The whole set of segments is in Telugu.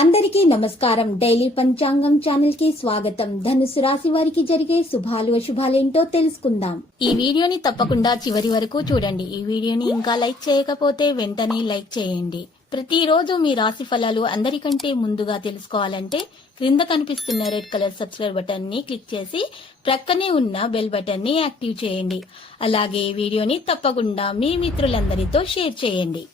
అందరికీ నమస్కారం. డైలీ పంచాంగం ఛానల్ కి స్వాగతం. ధనుసు రాశి వారికి జరిగే శుభాలు అశుభాలేంటో తెలుసుకుందాం. ఈ వీడియోని తప్పకుండా చివరి వరకు చూడండి. ఈ వీడియోని ఇంకా లైక్ చేయకపోతే వెంటనే లైక్ చేయండి. ప్రతిరోజు మీ రాశి ఫలాలు అందరికంటే ముందుగా తెలుసుకోవాలంటే క్రింద కనిపిస్తున్న రెడ్ కలర్ సబ్స్క్రైబ్ బటన్ ని క్లిక్ చేసి ప్రక్కనే ఉన్న బెల్ బటన్ ని యాక్టివ్ చేయండి. అలాగే వీడియోని తప్పకుండా మీ మిత్రులందరితో షేర్ చేయండి.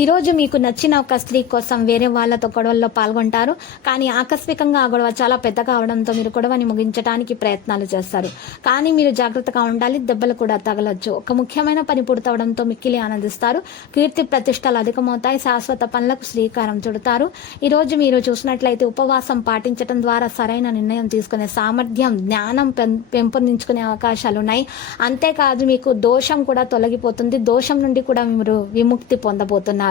ఈ రోజు మీకు నచ్చిన ఒక స్త్రీ కోసం వేరే వాళ్ళతో గొడవల్లో పాల్గొంటారు. కానీ ఆకస్మికంగా ఆ గొడవ చాలా పెద్ద కావడంతో మీరు గొడవని ముగించడానికి ప్రయత్నాలు చేస్తారు. కానీ మీరు జాగ్రత్తగా ఉండాలి. దెబ్బలు కూడా తగలొచ్చు. ఒక ముఖ్యమైన పని పూర్తవడంతో మిక్కిలి ఆనందిస్తారు. కీర్తి ప్రతిష్టలు అధికమవుతాయి. శాశ్వత పనులకు శ్రీకారం చుడతారు. ఈ రోజు మీరు చూసినట్లయితే ఉపవాసం పాటించడం ద్వారా సరైన నిర్ణయం తీసుకునే సామర్థ్యం, జ్ఞానం పెంపొందించుకునే అవకాశాలు ఉన్నాయి. అంతేకాదు మీకు దోషం కూడా తొలగిపోతుంది. దోషం నుండి కూడా మీరు విముక్తి పొందబోతున్నారు.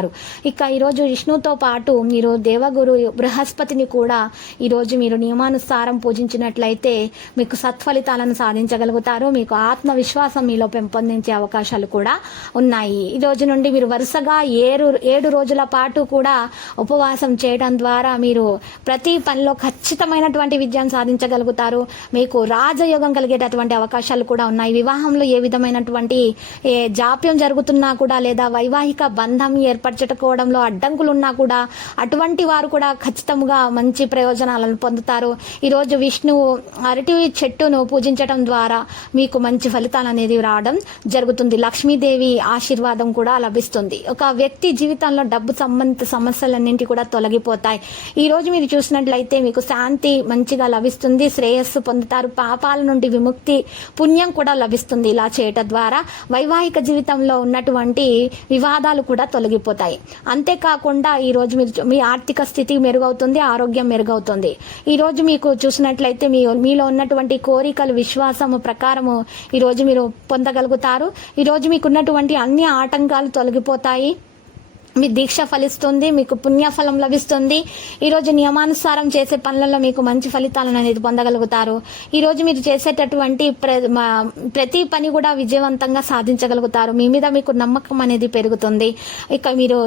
ఇక ఈరోజు విష్ణుతో పాటు మీరు దేవగురు బృహస్పతిని కూడా ఈరోజు మీరు నియమానుసారం పూజించినట్లయితే మీకు సత్ఫలితాలను సాధించగలుగుతారు. మీకు ఆత్మవిశ్వాసం మీలో పెంపొందించే అవకాశాలు కూడా ఉన్నాయి. ఈ రోజు నుండి మీరు వరుసగా 7 రోజుల పాటు కూడా ఉపవాసం చేయడం ద్వారా మీరు ప్రతి పనిలో ఖచ్చితమైనటువంటి విజయం సాధించగలుగుతారు. మీకు రాజయోగం కలిగేటటువంటి అవకాశాలు కూడా ఉన్నాయి. వివాహంలో ఏ విధమైనటువంటి జాప్యం జరుగుతున్నా కూడా లేదా వైవాహిక బంధం ఏర్పరచుకోవడంలో అడ్డంకులున్నా కూడా అటువంటి వారు కూడా ఖచ్చితంగా మంచి ప్రయోజనాలను పొందుతారు. ఈరోజు విష్ణువు అరటి చెట్టును పూజించడం ద్వారా మీకు మంచి ఫలితాలు అనేది రావడం జరుగుతుంది. లక్ష్మీదేవి ఆశీర్వాదం కూడా లభిస్తుంది. ఒక వ్యక్తి జీవితంలో డబ్బు సంబంధిత సమస్యలన్నింటి కూడా తొలగిపోతాయి. ఈ రోజు మీరు చూసినట్లయితే మీకు శాంతి మంచిగా లభిస్తుంది. శ్రేయస్సు పొందుతారు. పాపాల నుండి విముక్తి, పుణ్యం కూడా లభిస్తుంది. ఇలా చేయటం ద్వారా వైవాహిక జీవితంలో ఉన్నటువంటి వివాదాలు కూడా తొలగిపోతాయి. అంతేకాకుండా ఈ రోజు మీ ఆర్థిక స్థితి మెరుగవుతుంది. ఆరోగ్యం మెరుగవుతుంది. ఈ రోజు మీకు చూసినట్లయితే మీలో ఉన్నటువంటి కోరికలు విశ్వాసము ప్రకారము ఈ రోజు మీరు పొందగలుగుతారు. ఈ రోజు మీకు ఉన్నటువంటి అన్ని ఆటంకాలు తొలగిపోతాయి. మీ దీక్ష ఫలిస్తుంది. మీకు పుణ్యఫలం లభిస్తుంది. ఈరోజు నియమానుసారం చేసే పనులలో మీకు మంచి ఫలితాలను అనేది పొందగలుగుతారు. ఈరోజు మీరు చేసేటటువంటి ప్రతి పని కూడా విజయవంతంగా సాధించగలుగుతారు. మీ మీద మీకు నమ్మకం అనేది పెరుగుతుంది. ఇక మీరు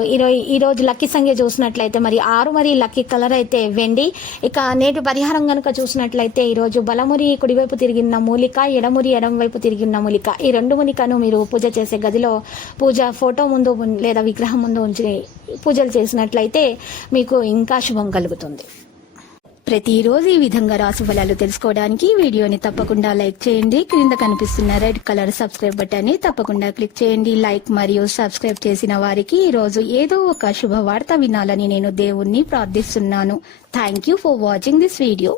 ఈరోజు లక్కీ సంఖ్య చూసినట్లయితే 6 మరి లక్కీ కలర్ అయితే వెండి. ఇక నేటి పరిహారం కనుక చూసినట్లయితే ఈరోజు బలమురి కుడివైపు తిరిగిన మూలిక, ఎడమురి ఎడమవైపు తిరిగిన మూలిక, ఈ 2 మూలికను మీరు పూజ చేసే గదిలో ఫోటో ముందు లేదా విగ్రహం ముందు పూజలు చేసినట్లయితే మీకు ఇంకా శుభం కలుగుతుంది. ప్రతిరోజు ఈ విధంగా రాశి ఫలాలు తెలుసుకోవడానికి వీడియోని తప్పకుండా లైక్ చేయండి. క్రింద కనిపిస్తున్న రెడ్ కలర్ సబ్స్క్రైబ్ బటన్ ని తప్పకుండా క్లిక్ చేయండి. లైక్ మరియు సబ్స్క్రైబ్ చేసిన వారికి ఈ రోజు ఏదో ఒక శుభవార్త వినాలని నేను దేవుణ్ణి ప్రార్థిస్తున్నాను. Thank you for watching this video.